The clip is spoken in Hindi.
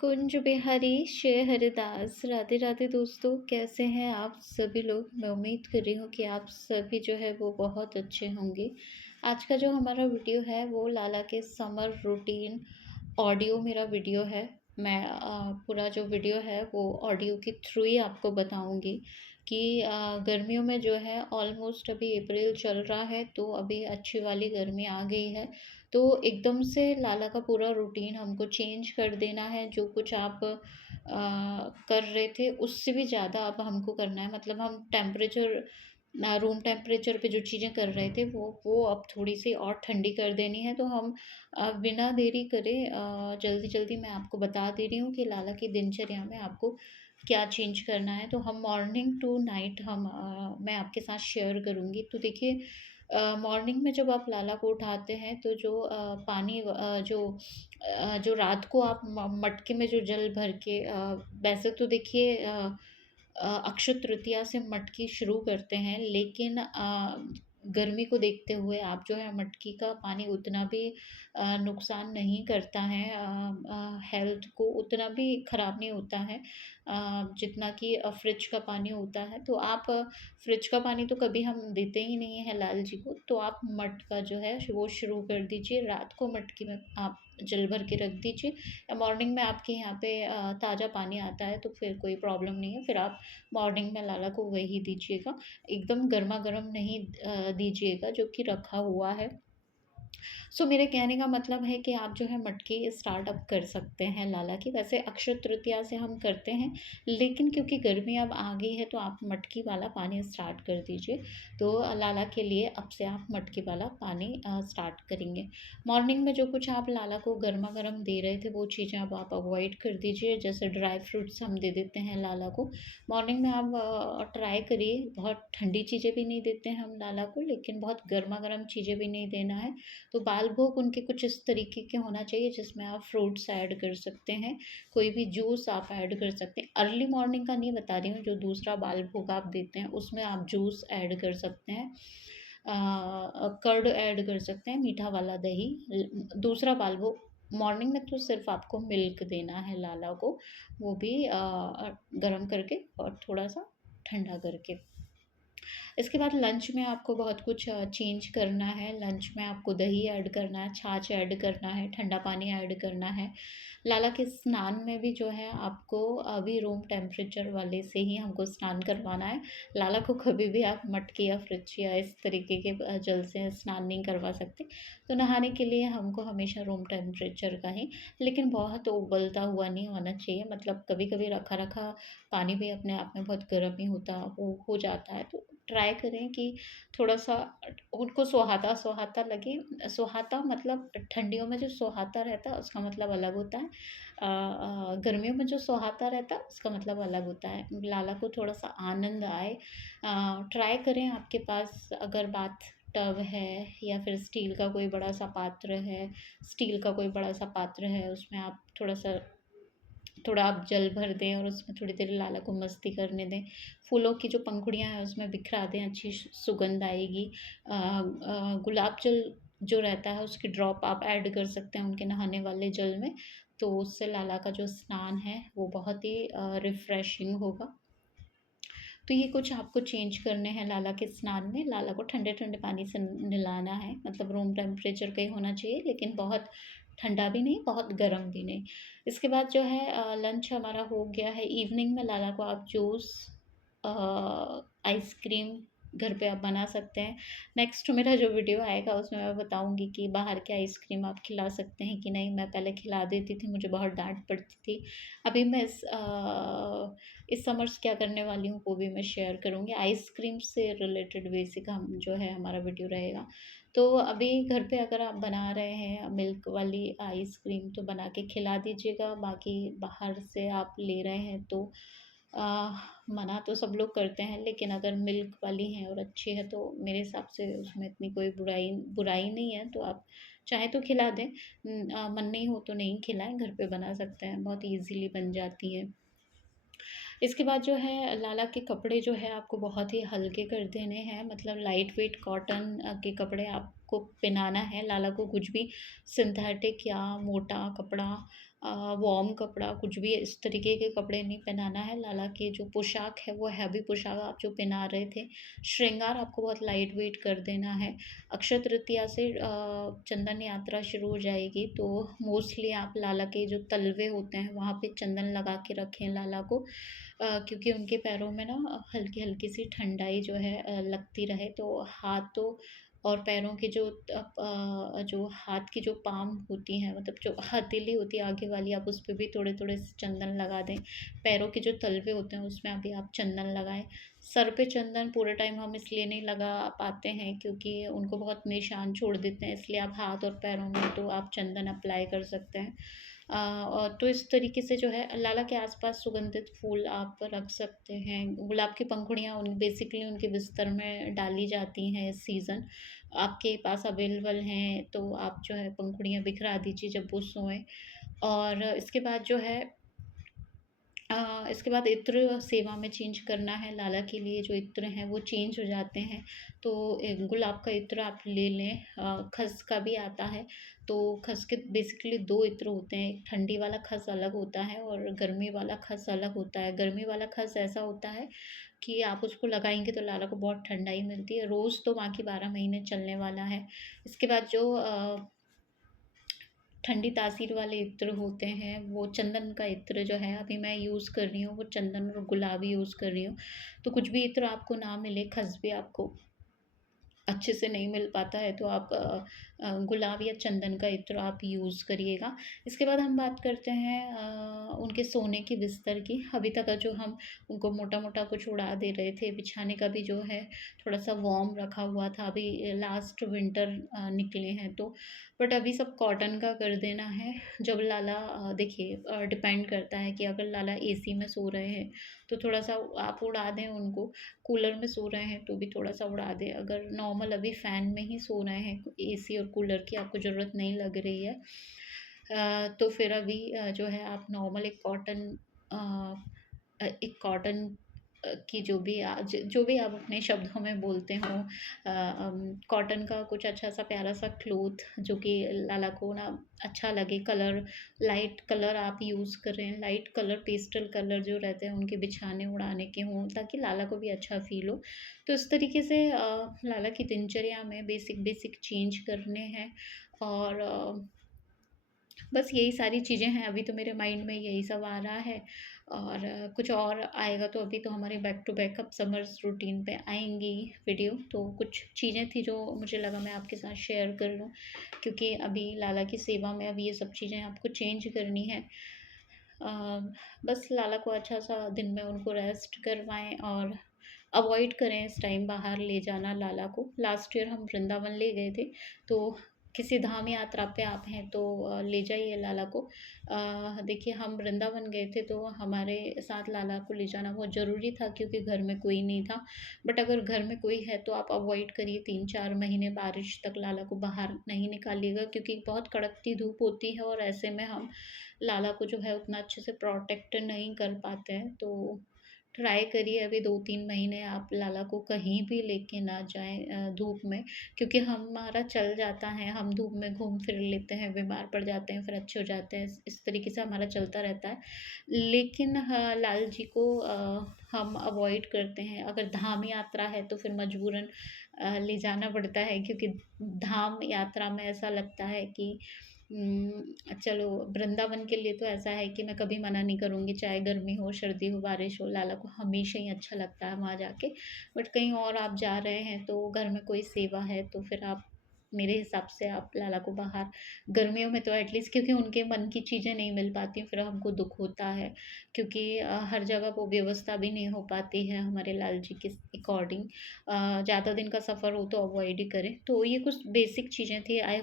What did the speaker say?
कुंज बिहारी शेर हरिदास। राधे राधे दोस्तों, कैसे हैं आप सभी लोग। मैं उम्मीद कर रही हूँ कि आप सभी जो है वो बहुत अच्छे होंगे। आज का जो हमारा वीडियो है वो लाला के समर रूटीन ऑडियो मेरा वीडियो है। मैं पूरा जो वीडियो है वो ऑडियो के थ्रू ही आपको बताऊंगी कि गर्मियों में जो है ऑलमोस्ट अभी अप्रैल चल रहा है, तो अभी अच्छी वाली गर्मी आ गई है। तो एकदम से लाला का पूरा रूटीन हमको चेंज कर देना है। जो कुछ आप कर रहे थे उससे भी ज़्यादा अब हमको करना है। मतलब हम टेम्परेचर रूम टेम्परेचर पे जो चीज़ें कर रहे थे वो अब थोड़ी सी और ठंडी कर देनी है। तो हम बिना देरी करे जल्दी जल्दी मैं आपको बता दे रही हूँ कि लाला की दिनचर्या में आपको क्या चेंज करना है। तो हम मॉर्निंग टू नाइट मैं आपके साथ शेयर करूँगी। तो देखिए, मॉर्निंग में जब आप लाला को उठाते हैं तो जो जो रात को आप मटके में जो जल भर के वैसे तो देखिए अक्षय तृतीया से मटकी शुरू करते हैं, लेकिन गर्मी को देखते हुए आप जो है मटकी का पानी उतना भी नुकसान नहीं करता है। हेल्थ को उतना भी ख़राब नहीं होता है जितना कि फ्रिज का पानी होता है। तो आप फ्रिज का पानी तो कभी हम देते ही नहीं हैं लाल जी को। तो आप मटका जो है वो शुरू कर दीजिए। रात को मटकी में आप जल भर के रख दीजिए, या मॉर्निंग में आपके यहाँ पे ताज़ा पानी आता है तो फिर कोई प्रॉब्लम नहीं है। फिर आप मॉर्निंग में लाला को वही दीजिएगा। एकदम गर्मा गर्म नहीं दीजिएगा जो कि रखा हुआ है। मेरे कहने का मतलब है कि आप जो है मटकी स्टार्टअप कर सकते हैं लाला की। वैसे अक्षय तृतीया से हम करते हैं, लेकिन क्योंकि गर्मी अब आ गई है तो आप मटकी वाला पानी स्टार्ट कर दीजिए। तो लाला के लिए अब से आप मटकी वाला पानी स्टार्ट करेंगे। मॉर्निंग में जो कुछ आप लाला को गर्मा गर्म दे रहे थे वो चीज़ें अब आप अवॉइड कर दीजिए। जैसे ड्राई फ्रूट्स हम दे देते हैं लाला को मॉर्निंग में। आप ट्राई करिए, बहुत ठंडी चीज़ें भी नहीं देते हैं हम लाला को, लेकिन बहुत गर्मा गर्म चीज़ें भी नहीं देना है। तो बाल भोग उनके कुछ इस तरीके के होना चाहिए जिसमें आप फ्रूट्स ऐड कर सकते हैं, कोई भी जूस आप ऐड कर सकते हैं। अर्ली मॉर्निंग का नहीं बता रही हूँ, जो दूसरा बाल भोग आप देते हैं उसमें आप जूस ऐड कर सकते हैं, कर्ड ऐड कर सकते हैं, मीठा वाला दही। दूसरा बाल भोग मॉर्निंग में तो सिर्फ आपको मिल्क देना है लाला को, वो भी गर्म करके और थोड़ा सा ठंडा करके। इसके बाद लंच में आपको बहुत कुछ चेंज करना है। लंच में आपको दही ऐड करना है, छाछ ऐड करना है, ठंडा पानी ऐड करना है। लाला के स्नान में भी जो है आपको अभी रूम टेम्परेचर वाले से ही हमको स्नान करवाना है। लाला को कभी भी आप मटके या फ्रिज या इस तरीके के जल से स्नान नहीं करवा सकते। तो नहाने के लिए हमको हमेशा रूम टेम्परेचर का ही, लेकिन बहुत उबलता हुआ नहीं होना चाहिए। मतलब कभी कभी रखा रखा पानी भी अपने आप में बहुत गर्म ही होता हो जाता है। तो ट्राई करें कि थोड़ा-सा उनको सोहाता सोहाता लगे। सोहाता मतलब ठंडियों में जो सोहाता रहता है उसका मतलब अलग होता है। गर्मियों में जो सोहाता रहता है उसका मतलब अलग होता है। लाला को थोड़ा-सा आनंद आए। ट्राई करें, आपके पास अगर बाथ टब है या फिर स्टील का कोई बड़ा-सा पात्र है, स्टील का कोई बड़ा-सा पात्र है, उसमें आप थोड़ा आप जल भर दें और उसमें थोड़ी देर लाला को मस्ती करने दें। फूलों की जो पंखुड़ियाँ हैं उसमें बिखरा दें, अच्छी सुगंध आएगी। गुलाब जल जो रहता है उसकी ड्रॉप आप ऐड कर सकते हैं उनके नहाने वाले जल में। तो उससे लाला का जो स्नान है वो बहुत ही रिफ्रेशिंग होगा। तो ये कुछ आपको चेंज करने हैं लाला के स्नान में। लाला को ठंडे ठंडे पानी से नहलाना है। मतलब रूम टेम्परेचर का ही होना चाहिए, लेकिन बहुत ठंडा भी नहीं, बहुत गर्म भी नहीं। इसके बाद जो है लंच हमारा हो गया है। इवनिंग में लाला को आप जूस, आइसक्रीम घर पे आप बना सकते हैं। नेक्स्ट मेरा जो वीडियो आएगा उसमें मैं बताऊंगी कि बाहर के आइसक्रीम आप खिला सकते हैं कि नहीं। मैं पहले खिला देती थी, मुझे बहुत डांट पड़ती थी। अभी मैं इस समर्स क्या करने वाली हूँ वो भी मैं शेयर करूँगी। आइसक्रीम से रिलेटेड बेसिक हम जो है हमारा वीडियो रहेगा। तो अभी घर पे अगर आप बना रहे हैं मिल्क वाली आइसक्रीम तो बना के खिला दीजिएगा। बाकी बाहर से आप ले रहे हैं तो मना तो सब लोग करते हैं, लेकिन अगर मिल्क वाली हैं और अच्छी है तो मेरे हिसाब से उसमें इतनी कोई बुराई बुराई नहीं है। तो आप चाहें तो खिला दें, मन नहीं हो तो नहीं खिलाएं। घर पे बना सकते हैं, बहुत इजीली बन जाती है। इसके बाद जो है लाला के कपड़े जो है आपको बहुत ही हल्के कर देने हैं। मतलब लाइट वेट कॉटन के कपड़े आपको आपको पहनाना है। लाला को कुछ भी सिंथेटिक या मोटा कपड़ा, वार्म कपड़ा, कुछ भी इस तरीके के कपड़े नहीं पहनाना है। लाला की जो पोशाक है वो हैवी पोशाक आप जो पहना रहे थे। श्रृंगार आपको बहुत लाइट वेट कर देना है। अक्षय तृतीया से चंदन यात्रा शुरू हो जाएगी, तो मोस्टली आप लाला के जो तलवे होते हैं वहाँ पे चंदन लगा के रखें लाला को, क्योंकि उनके पैरों में ना हल्की हल्की सी ठंडाई जो है लगती रहे। तो हाथों और पैरों की जो हाथ की जो पाम होती हैं, मतलब जो हथेली होती है आगे वाली, आप उस पे भी थोड़े थोड़े से चंदन लगा दें। पैरों के जो तलवे होते हैं उसमें अभी आप चंदन लगाएं। सर पे चंदन पूरे टाइम हम इसलिए नहीं लगा पाते हैं क्योंकि उनको बहुत निशान छोड़ देते हैं, इसलिए आप हाथ और पैरों में तो आप चंदन अप्लाई कर सकते हैं। और तो इस तरीके से जो है लाला के आसपास सुगंधित फूल आप रख सकते हैं। गुलाब की पंखुड़ियाँ उन बेसिकली उनके बिस्तर में डाली जाती हैं इस सीज़न। आपके पास अवेलेबल हैं तो आप जो है पंखुड़ियाँ बिखरा दीजिए जब वो सोएं। और इसके बाद इत्र सेवा में चेंज करना है। लाला के लिए जो इत्र हैं वो चेंज हो जाते हैं। तो गुलाब का इत्र आप ले लें। खस का भी आता है। तो खस के बेसिकली दो इत्र होते हैं, एक ठंडी वाला खस अलग होता है और गर्मी वाला खस अलग होता है। गर्मी वाला खस ऐसा होता है कि आप उसको लगाएंगे तो लाला को बहुत ठंडाई मिलती है। रोज़ तो बाकी 12 महीने चलने वाला है। इसके बाद जो ठंडी तासीर वाले इत्र होते हैं, वो चंदन का इत्र जो है अभी मैं यूज़ कर रही हूँ, वो चंदन और गुलाबी यूज़ कर रही हूँ। तो कुछ भी इत्र आपको ना मिले, खस भी आपको अच्छे से नहीं मिल पाता है, तो आप गुलाब या चंदन का इत्र आप यूज़ करिएगा। इसके बाद हम बात करते हैं उनके सोने की बिस्तर की। अभी तक जो हम उनको मोटा मोटा कुछ उड़ा दे रहे थे, बिछाने का भी जो है थोड़ा सा वार्म रखा हुआ था। अभी लास्ट विंटर निकले हैं तो, बट अभी सब कॉटन का कर देना है। जब लाला देखिए डिपेंड करता है कि अगर लाला एसी में सो रहे हैं तो थोड़ा सा आप उड़ा दें उनको, कूलर में सो रहे हैं तो भी थोड़ा सा उड़ा दें। अगर नॉर्मल अभी फ़ैन में ही सो रहे हैं, एसी और कूलर की आपको ज़रूरत नहीं लग रही है, तो फिर अभी जो है आप नॉर्मल एक कॉटन की जो भी आप अपने शब्दों में बोलते हो, कॉटन का कुछ अच्छा सा प्यारा सा क्लोथ जो कि लाला को ना अच्छा लगे। लाइट कलर आप यूज़ करें, लाइट कलर, पेस्टल कलर जो रहते हैं उनके बिछाने उड़ाने के हों, ताकि लाला को भी अच्छा फील हो। तो इस तरीके से लाला की दिनचर्या में बेसिक बेसिक चेंज करने हैं। और बस यही सारी चीज़ें हैं। अभी तो मेरे माइंड में यही सब आ रहा है, और कुछ और आएगा तो अभी तो हमारे बैक टू बैक अब समर्स रूटीन पे आएंगी वीडियो। तो कुछ चीज़ें थी जो मुझे लगा मैं आपके साथ शेयर कर लूँ, क्योंकि अभी लाला की सेवा में अभी ये सब चीज़ें आपको चेंज करनी है। बस लाला को अच्छा सा दिन में उनको रेस्ट करवाएं, और अवॉइड करें इस टाइम बाहर ले जाना लाला को। लास्ट ईयर हम वृंदावन ले गए थे, तो किसी धाम यात्रा पे आप हैं तो ले जाइए लाला को। देखिए हम वृंदावन गए थे तो हमारे साथ लाला को ले जाना बहुत ज़रूरी था, क्योंकि घर में कोई नहीं था। बट अगर घर में कोई है तो आप अवॉइड करिए, 3-4 महीने बारिश तक लाला को बाहर नहीं निकालिएगा, क्योंकि बहुत कड़कती धूप होती है और ऐसे में हम लाला को जो है उतना अच्छे से प्रोटेक्ट नहीं कर पाते हैं। तो ट्राई करिए अभी 2-3 महीने आप लाला को कहीं भी लेके ना जाएं धूप में, क्योंकि हमारा चल जाता है, हम धूप में घूम फिर लेते हैं, बीमार पड़ जाते हैं, फिर अच्छे हो जाते हैं, इस तरीके से हमारा चलता रहता है। लेकिन हाँ, लाल जी को हम अवॉइड करते हैं। अगर धाम यात्रा है तो फिर मजबूरन ले जाना पड़ता है, क्योंकि धाम यात्रा में ऐसा लगता है कि चलो, वृंदावन के लिए तो ऐसा है कि मैं कभी मना नहीं करूँगी, चाहे गर्मी हो, सर्दी हो, बारिश हो, लाला को हमेशा ही अच्छा लगता है वहाँ जाके। बट कहीं और आप जा रहे हैं तो घर में कोई सेवा है तो फिर आप, मेरे हिसाब से आप लाला को बाहर गर्मियों में तो एटलीस्ट, क्योंकि उनके मन की चीज़ें नहीं मिल पाती फिर हमको दुख होता है, क्योंकि हर जगह वो व्यवस्था भी नहीं हो पाती है हमारे लाल जी के अकॉर्डिंग। ज़्यादा दिन का सफ़र हो तो अवॉइड ही करें। तो ये कुछ बेसिक चीज़ें थी। आई